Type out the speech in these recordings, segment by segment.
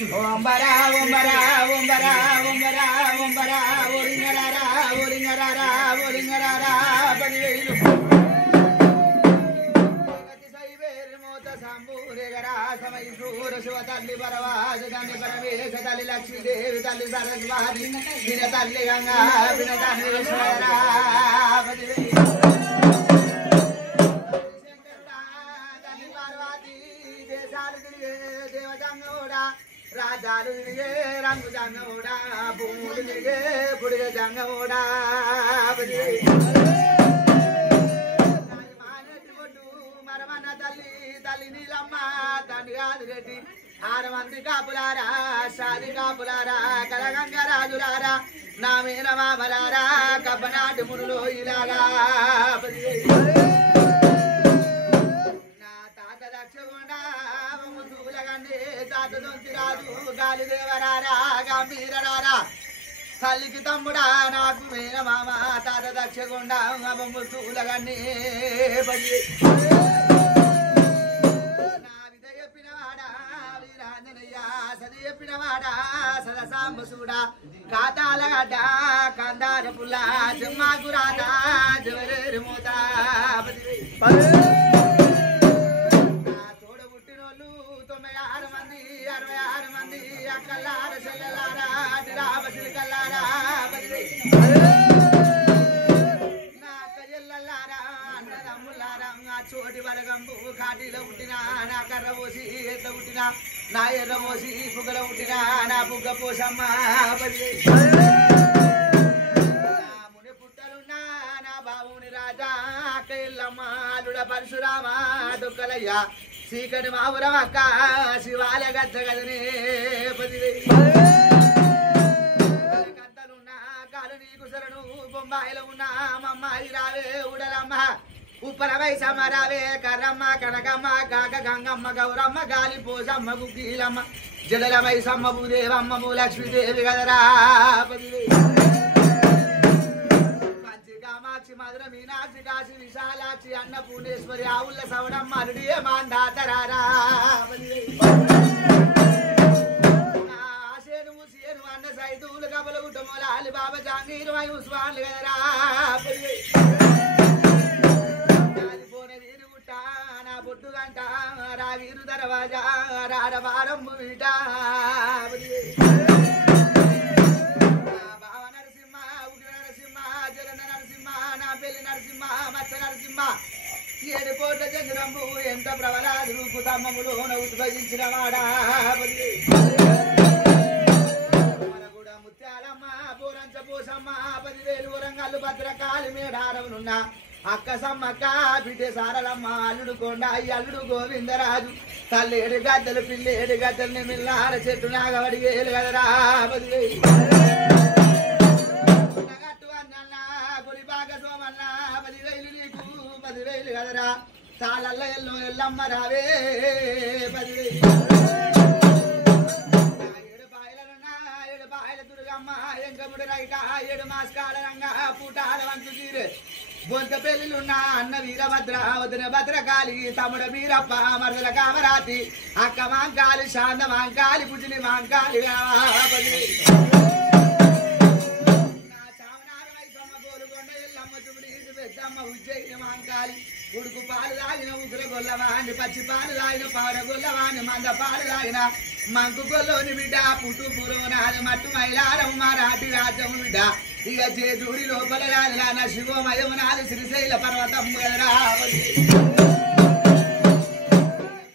ఓంబరా ఓంబరా ఓంబరా ఓంబరా ఓంబరా ఓరింగరారా ఓరింగరారా ఓరింగరారా 10,000 తల్లి పరవాస తల్లి పరమేశ తల్లి లక్ష్మీదేవి తల్లి సరస్వతి విన తల్లి గంగా విన తల్లి విశ్వరా తల్లి పార్వతి దేశాలు తిరిగే దేవజంగోడా రాజాలు తిరిగే రంగు జంగోడా భూములు తిరిగే పుడిగ జంగోడా తల్లి నీలమ్మ తండ్రి ఆదిరెడ్డి 6 మంది కాపులారా షాది కాపులారా కలగంగ రాజులారా నా మీన మామలారా కబ్బనాటి మునులో ఇలాగా నా తాత దక్షగుండా ముందులగండి తాత దొంతి రాజు గాలి దేవరారా గంభీరరారా తల్లికి తమ్ముడా నాకు మీన మామ తాత దక్షగుండా ముందులగండి చెప్పినవాడా సదసాంబసుడా కాతాలగడ్డ కందార పుల్ల జమ్మాకురాట జవరేరు మూత తోడ పుట్టినోళ్ళు 96 మంది 66 మంది అక్కల్లార చెల్లెలారా రామసిలి కల్లారా నా అక్క చెల్లెల్లారా అన్నదమ్ములారా చోటి వరగంబు కాటిలో పుట్టినా నా కర్ర పోసి ఎట్ల పుట్టినా నా ఎర్ర పోసి పుగ్గల పుట్టినా నా బుగ్గ పోసమ్మ ముని పుట్టలున్నా నా బాబుని రాజా అక్క ఎల్లమ్మ అల్లుడ పరశురామ డొక్కలయ్య చీకటి మావురం అక్క శివాల గద్ద గదనే 10,000 గద్దలున్నా కాలు నీకు సరను బొంబాయిలో ఉన్నా మమ్మాయి రావే ఉడలమ్మ ఉప్పల వైసమ్మ రావే కర్రమ్మ కనకమ్మ కాక గంగమ్మ గౌరమ్మ గాలి పోసమ్మ గుగ్గీలమ్మ జడల వైసమ్మ భూదేవమ్మ లక్ష్మీదేవి గదరా పంచి కామాక్షి మధుర మీనాక్షి కాశీ విశాలాక్షి అన్నపూర్ణేశ్వరి ఆవుల సవడమ్మ అరుడి మాందాతరారా ఆశేను ముసియేను అన్న సైదులు కబల గుట్టమూల అలి బాబా జాంగీరు వై ఉస్మాన్లు గదరా బొట్టు గంట రావీరు దర్వాజా రారవారం వీట బావ నరసింహ ఉగ్ర నరసింహ జగన్న నరసింహ నా పెళ్లి నరసింహ మత్స నరసింహ 7 కోట్ల జగరంబు ఎంత ప్రబలాదు కుతమ్మములోన ఉద్భవించిన వాడా మన కూడా ముత్యాలమ్మ పూరంచ పోసమ్మ 10,000 వరంగల్లు భద్రకాళి మేడారమునున్న అక్క సమ్మక్క బిడ్డ సారలమ్మ అల్లుడు కొండ అల్లుడు గోవిందరాజు తల్లేడు గద్దలు పిల్లేడు గద్దలు నిమిల్లార చెట్టు నాగవడిగేలు కదరా 10,000 అన్న గుడిబాగ సోమన్న 10,000 నీకు 10,000 కదరా తాళల్ల ఎల్లో ఎల్లమ్మ రావే 10,000 7 పాయల దుర్గమ్మ ఎంకముడు రైక 7 మాస్కాల రంగ పూటాల వంతు తీరే బొంత పెళ్ళిలున్న అన్న వీరభద్ర వదిన భద్రకాళి తమ్ముడ వీరప్ప మరదల కామరాతి అక్క మాంకాలి శాంత మాంకాలి పుజిని మాంకాలి పెద్దమ్మ ఉజ్జయిన మాంకాలి ఉడుకు పాలు తాగిన ఉగ్ర గొల్లవాణి పచ్చి పాలు తాగిన పాడ గొల్లవాణి మంద పాలు తాగిన మంకు గొల్లోని బిడ్డ పుట్టు పురోనాది మట్టు మైలారం మరాఠి రాజ్యం బిడ్డ ఇక చేదూరి లోపల నా శివమయం నాది శ్రీశైల పర్వతం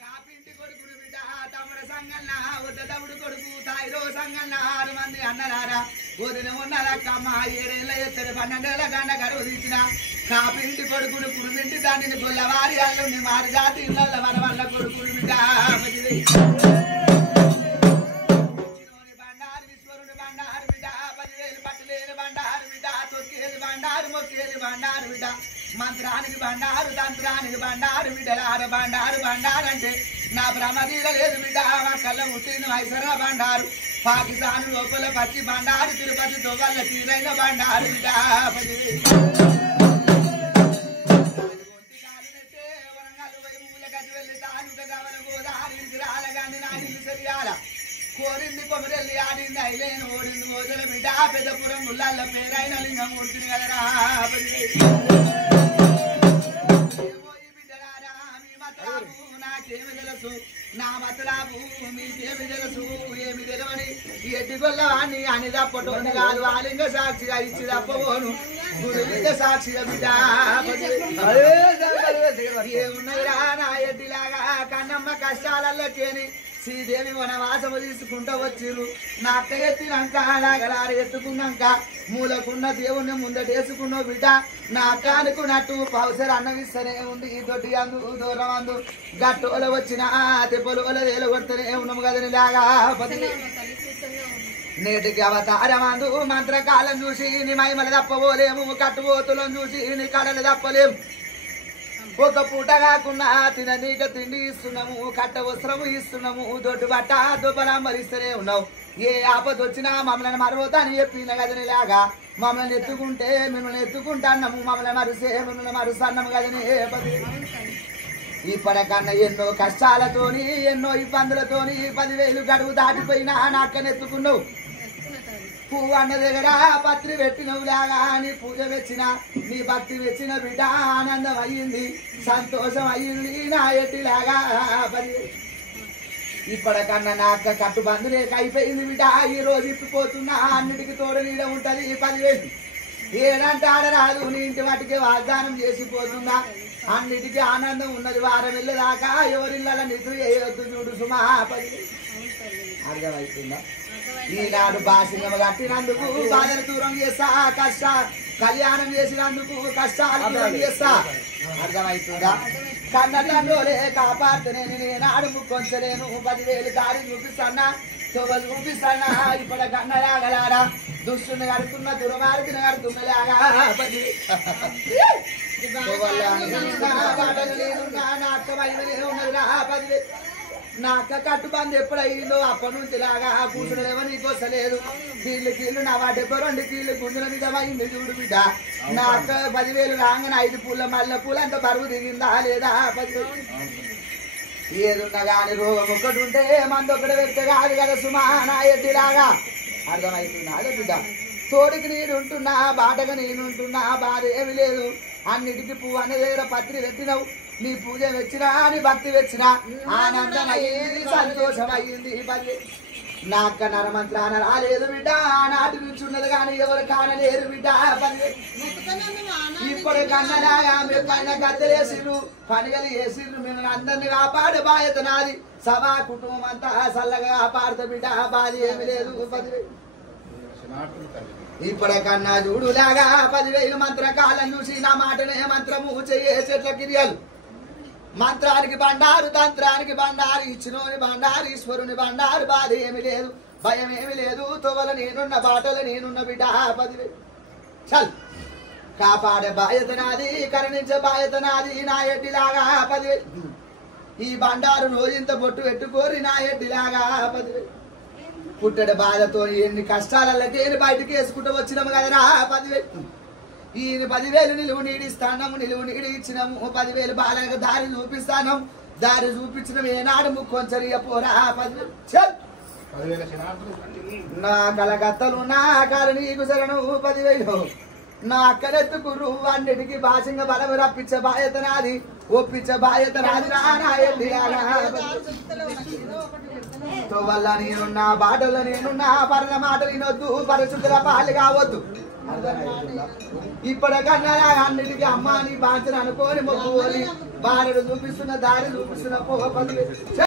కాపింటి కొడుకుడు బిడ్డ తమ్ముడ సంగన్న వద్ద తమ్ముడు కొడుకు తాయిరో సంగన్న 6 మంది అన్నలారా వదిన ఉన్నదక్కమ్మ 7 ఏళ్ళ ఎత్తడి 12 ఏళ్ళ గండ గడువు తీసిన కాపింటి కొడుకుడు కుడిమింటి దానిని గొల్లవారి అల్లుని మారి జాతి ఇళ్ళ మన వల్ల కొడుకుడు బిడ్డ మంత్రానికి బండారు తంత్రానికి బండారు బిడ్డలార బండారు బండారు అంటే నా బ్రహ్మదీర లేదు బిడ్డ మా కళ్ళ ముట్టిన మైసర బండారు పాకిస్తాన్ లోపల పచ్చి బండారు తిరుపతి తొగళ్ళ తీరైన బండారు బిడ్డ కోరింది కొమరెల్లి ఆడింది ఐలేను ఓడింది ఓజల బిడ్డ పెద్దపురం గుళ్ళ పేరైన లింగం కొడుతుంది కదరా నాకేమి తెలుసు నా మతలాబు మీకేమి తెలుసు ఏమి తెలవని ఎడ్డి గొల్లవాణ్ణి అని తప్పటోని కాదు ఆలింగ సాక్షిగా ఇచ్చి తప్పబోను గురులింగ సాక్షిగా బిడ్డ ఏమున్నదిరా నా ఎడ్డిలాగా కన్నమ్మ కష్టాలలోకేని శ్రీదేవి వనవాసము తీసుకుంటూ వచ్చిర్రు నా అక్క ఎత్తినాక నాగలార ఎత్తుకున్నాక మూలకున్న దేవుణ్ణి ముందటేసుకున్నావు బిడ్డ నా అక్క అనుకున్నట్టు పౌసరు అన్నమిస్తూనే ఉంది దొడ్డి అందు దూరం అందు గట్టోల వచ్చిన తెప్పలు వేలగొడుతూనే ఉన్నాము కదని లాగా నేటికి అవతారమందు మంత్రకాలం చూసి నీ మహిమలు తప్పబోలేము కట్టుబోతులను చూసి నీ కళలు తప్పలేము ఒక పూట కాకుండా తిననీక తిండి ఇస్తున్నాము కట్ట వస్త్రము ఇస్తున్నాము దొడ్డు బట్ట దుబ్బలం మరిస్తూనే ఉన్నావు ఏ ఆపద వచ్చినా మమ్మల్ని మరవతాని చెప్పిన కదని లాగా మమ్మల్ని ఎత్తుకుంటే మిమ్మల్ని ఎత్తుకుంటాన్నాము మమ్మల్ని మరిసే మిమ్మల్ని మరుస్తున్నాము కదని ఇప్పటికన్నా ఎన్నో కష్టాలతోని ఎన్నో ఇబ్బందులతోని 10,000 గడువు దాటిపోయినా నాకనెత్తుకున్నావు పువ్వు అన్న దగ్గర పత్రి పెట్టినవు లాగా నీ పూజ వెచ్చిన నీ భక్తి వెచ్చిన బిడ్డ ఆనందం అయ్యింది సంతోషం అయ్యింది నా ఎట్టిలాగా ఇప్పటికన్నా నా అక్క కట్టుబందు లేక అయిపోయింది బిడ్డ ఈ రోజు ఇప్పుకోతున్నా అన్నిటికీ తోడు నీడ ఉంటది 10,000 ఏడంటే ఆడరాదు నీ ఇంటి వాటికి వాగ్దానం చేసిపోతున్నా అన్నిటికీ ఆనందం ఉన్నది వారం వెళ్ళేదాకా ఎవరిళ్ళ నిద్ర చేయొద్దు చూడు సుమా 10,000 అర్థమవుతుందా ఈనాడు బాసింగం కట్టినందుకు బాధలు దూరం చేస్తా కళ్యాణం చేసినందుకు కష్టాలు దూరం చేస్తా అర్థమవుతుందా కన్నతండ్రులే కాపాడుతూనే నేనాడు ముక్కొంచలేను 10,000 దారి చూపిస్తానా తోబలు చూపిస్తానా ఇప్పుడు కన్నలాగలారా దుష్టుని కడుతున్న దుర్మార్గుని కడుతున్నలాగా నా అక్క మహిమనే ఉన్నదిరా 10,000 నా అక్క కట్టుబంది ఎప్పుడయిందో అప్పటి నుంచి లాగా కూర్చునేమో నీకు వస్తలేదు కీళ్ళు నా వాటి 2 కీళ్ళు గుంజుల మీద అయింది చూడు బిడ్డ నా అక్క 10,000 రాగానే 5 పూల మల్లె పూలు అంత బరువు దిగిందా లేదా 10,000 ఏదున్నా గాని రోగం ఒకటి ఉంటే మంది ఒకటి పెడితే కాదు కదా సుమా నా ఎడ్డిలాగా అర్థమవుతున్నా అదే బిడ్డ తోడికి నేనుంటున్నా బాటగా నేనుంటున్నా బాధ ఏమి లేదు అన్నిటికీ పువ్వు అనే దగ్గర పత్రి పెట్టినవు నీ పూజ వచ్చినా నీ భక్తి వచ్చినా ఆనందం అయ్యింది సంతోషం అయ్యింది 10,000 నా అక్క నరమంత్రాన రాలేదు బిడ్డ నాటి నుంచి ఉన్నది కానీ ఎవరు కానలేరు బిడ్డ 10,000 ఇప్పుడు కన్నలాగా మీరు పైన గద్దెలేసిర్రు పనిగలు వేసిర్రు మిమ్మల్ని అందరినీ కాపాడు బాధ్యత నాది సభా కుటుంబం అంతా చల్లగా కాపాడుతా బిడ్డ బాధ ఏమి లేదు 10,000 ఇప్పటికన్నా చూడులాగా 10,000 మంత్రకాలం చూసి నా మాటనే మంత్రము చెయ్యే చెట్ల కిర్యాలు మంత్రానికి బండారు తంత్రానికి బండారు ఇచ్చినోని బండారు ఈశ్వరుని బండారు బాధ ఏమి లేదు భయం ఏమి లేదు తోవల నేనున్న బాటలు నేనున్న బిడ్డ 10,000 చల్ కాపాడే బాధ్యత నాది కరుణించే బాధ్యత నాది నా ఎడ్డిలాగా 10,000 ఈ బండారు రోజంత బొట్టు పెట్టుకోరి నా ఎడ్డిలాగా 10,000 పుట్టడి బాధతో ఎన్ని కష్టాలకి బయటకు వేసుకుంటూ వచ్చినాము కదరా 10,000 ఈయన 10,000 నిలువు నీడిస్తాము నిలువు నీడి ఇచ్చినాము 10,000 బాలకు దారి చూపిస్తాను దారి చూపించిన ఏనాడు ముక్కొంచరియ పోరా 10,000 నా కలకత్తలు నా కాలు నీకు శరణు 10,000 నా అక్కడెత్తుకుర్రు అన్నిటికీ భాషంగా బలం రప్పించే బాధ్యత నాది ఒప్పించే బాధ్యత నాది వల్ల నేనున్నా బాటల్లో నేనున్నా పరల మాటలు వినొద్దు పరిశుద్ధుల పాలు కావద్దు ఇప్పటికన్నా అన్నిటికీ అమ్మ నీ బాధ్యత అనుకోని మొక్కుని భార్యను చూపిస్తున్న దారి చూపిస్తున్న 10,000